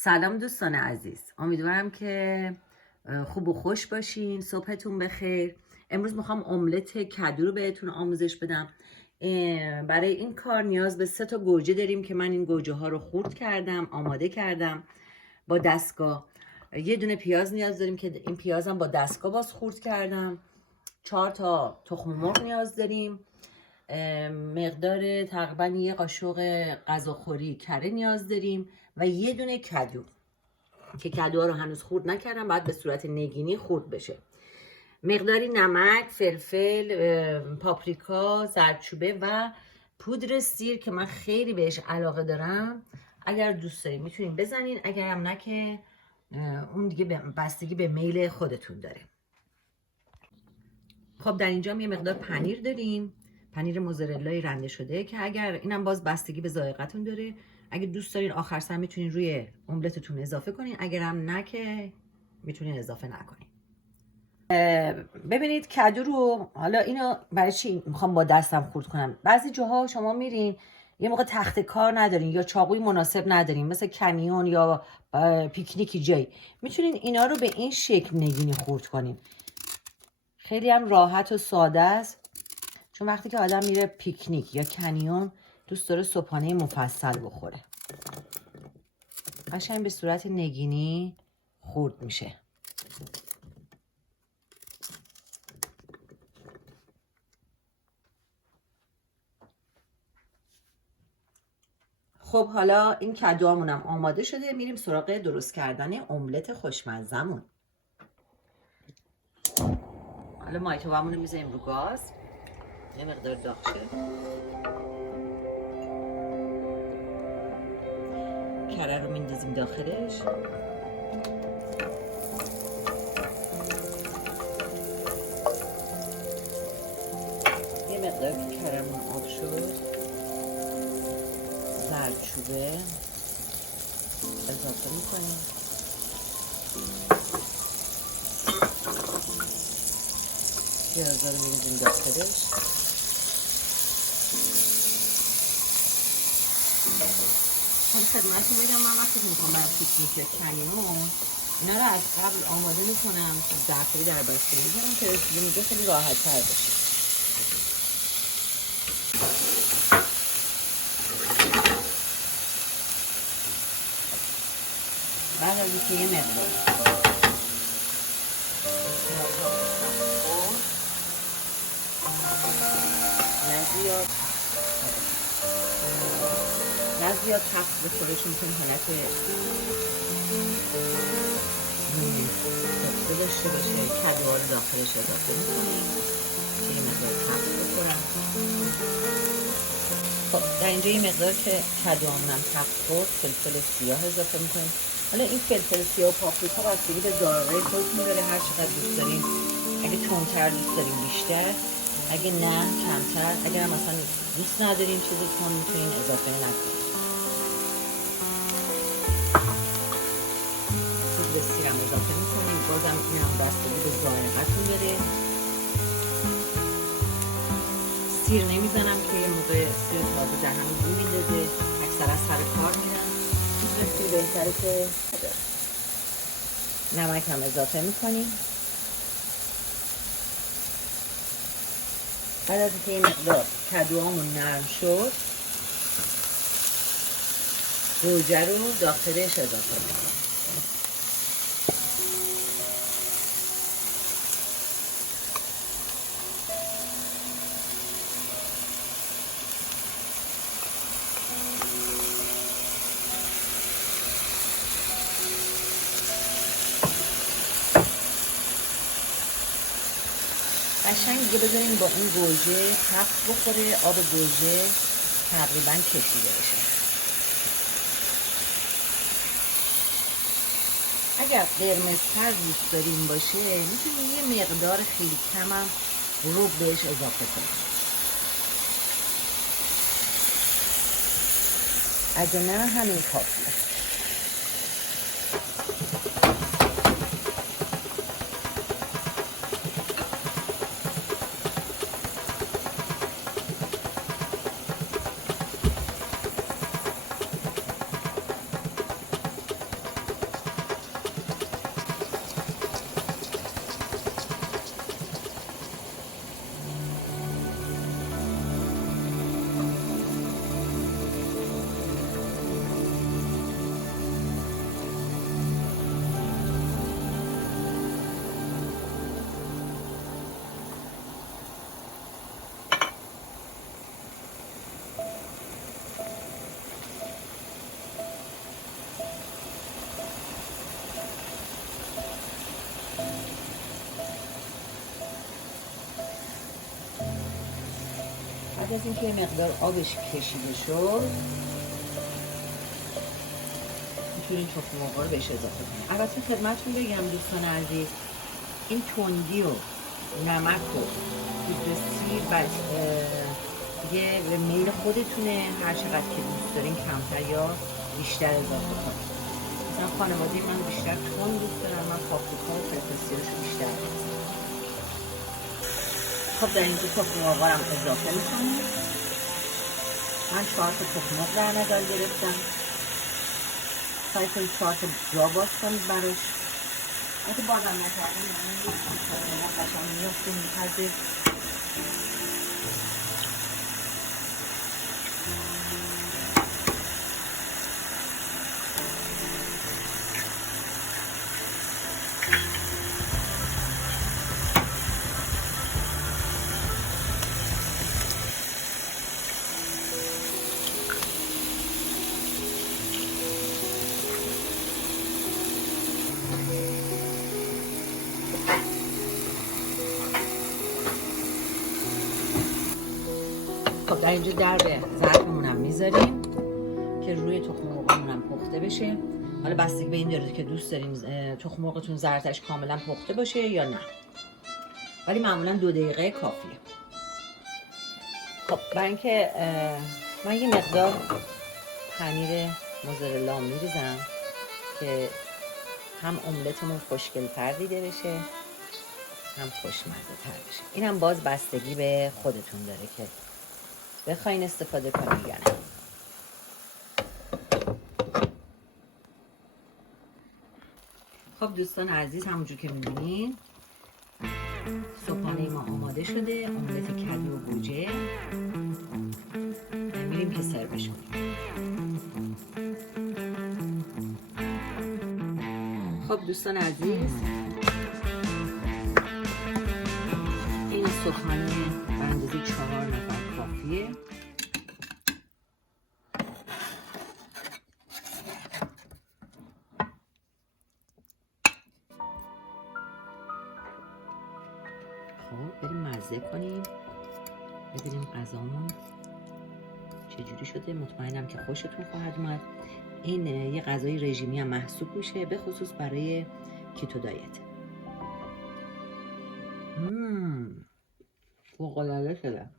سلام دوستان عزیز، امیدوارم که خوب و خوش باشین. صبحتون بخیر. امروز میخوام املت کدو رو بهتون آموزش بدم. برای این کار نیاز به 3 تا گوجه داریم که من این گوجه ها رو خورد کردم، آماده کردم با دستگاه. یه دونه پیاز نیاز داریم که این پیازم با دستگاه باز خورد کردم. 4 تا تخم مرغ نیاز داریم. مقدار تقریبا 1 قاشق غذاخوری کره نیاز داریم و یه دونه کدو که کدوها رو هنوز خورد نکردم، باید به صورت نگینی خورد بشه. مقداری نمک، فلفل، پاپریکا، زردچوبه و پودر سیر که من خیلی بهش علاقه دارم. اگر دوست دارین میتونین بزنین، اگر هم نه که اون دیگه بستگی به میل خودتون داره. خب در اینجا یه مقدار پنیر داریم، پنیر موزارلای رنده شده که اگر اینم باز بستگی به ذائقتون داره، اگه دوست دارین آخر سر میتونین روی املتتون اضافه کنین، اگر هم نه که میتونین اضافه نکنین. ببینید کدو رو، حالا اینو برای چی میخوام با دستم خورد کنم؟ بعضی جاها شما میرین یه موقع تخت کار ندارین یا چاقوی مناسب ندارین، مثل کمیون یا پیکنیکی جایی، میتونین اینا رو به این شکل نگینی خورد کنین. خیلی هم راحت و ساده است، چون وقتی که آدم میره پیکنیک یا کنیون دوست داره صبحانه مفصل بخوره. قشنگ به صورت نگینی خورد میشه. خب حالا این کدوامونم آماده شده، میریم سراغ درست کردن املت خوشمزمون. حالا مایتوبمون رو میذاریم رو گاز، یه مقدار داغ شه. کره رو میندازیم داخلش. یه مقدار که کرمون آب شد، زردچوبه اضافه میکنیم. پیازا رو میریزیم داخلش. خب خدمتتون بگم من وقتی میخوام برای پیکنیک یا کنیون اینا رو از قبل آماده میکنم، زعفری در بسته میذارم که رسیده میگه خیلی راحت تر باشه. بعد از اینکه یه مقدار نه زیاد تفت بخوره، چون که حالت سفته داشته باشه. کدوها رو داخلش اضافه میکنیم که یه مقدار تفت بخورم. خب در اینجا یه مقدار که کدوهامونم تفت خورد، فلفل سیاه اضافه میکنیم. حالا این فلفل سیاه و پاپریکا بستگی به ذائقه خودتون داره، هر چقدر دوست دارین. اگه تندتر دوست دارین بیشتر، اگه نه کمتر. اگر مثلا دوست ندارین چیزی تند میتونین اضافه نکنین. پودر سیرم اضافه میکنیم، بازم اینم بستگی به ذائقتون داره. سیر نمیزنم که یه موقع سیر تازه دهنم بو میندازه، اکثرا سر کار میرم. خیلی بهتره که نمک هم اضافه میکنیم. بعد از اینکه این مقدار کدوهامون نرم شد، گوجه رو داخلش اضافه میکنیم. قشنگ دیگه بذاریم با این گوجه تفت بخوره، آب گوجه تقریبا کشیده بشه. اگر قرمزتر دوست داریم باشه میتونیم یه مقدار خیلی کم هم رو بهش اضافه کنیم. اگه نه همین کافیه. بعد از اینکه مقدار آبش کشیده شد میتونید تخم مرغ رو بهش اضافه کنید. البته خدمتتون بگم دوستان عزیز، این تندی و نمک و پودر سیر دیگه به میل خودتونه، هر چقدر که دوست دارین کمتر یا بیشتر اضافه کنید. مثلا خانواده من بیشتر تند دوست دارن، من پاپریکا و فلفل سیرش بیشتر دوست دارم. خب در اینجا تخم مرغ هم اضافه میکنیم. من 4 تا تخم مرغ در نظر گرفتم. سعی کنید 4 تا جا باز کنید براش. اگه بازم نکردیم من این قشنگ میفته میپزه. خب در اینجا در به ظرفمون هم میذاریم که روی تخم مرغمون هم پخته بشه. حالا بستگی به این داره که دوست داریم تخم مرغتون ظرفش کاملا پخته باشه یا نه، ولی معمولا 2 دقیقه کافیه. خب برای اینکه من یه مقدار پنیر موزارلا میریزم که هم املتمون خوشگل‌تر دیده بشه هم خوشمزه تر بشه. این هم باز بستگی به خودتون داره که بخواین استفاده کنید یا نه. خب دوستان عزیز، همونجور که می‌بینین صبحانه ما آماده شده. املت کدو و گوجه. میریم که سروش کنیم. خب دوستان عزیز، این صبحانه به اندازه 4 نفر کافیه. خب بریم مزه کنیم، ببینیم غذامون چجوری شده. مطمئنم که خوشتون خواهد اومد. این یه غذای رژیمی هم محسوب میشه، به خصوص برای کیتو دایت. فوق‌العاده شده.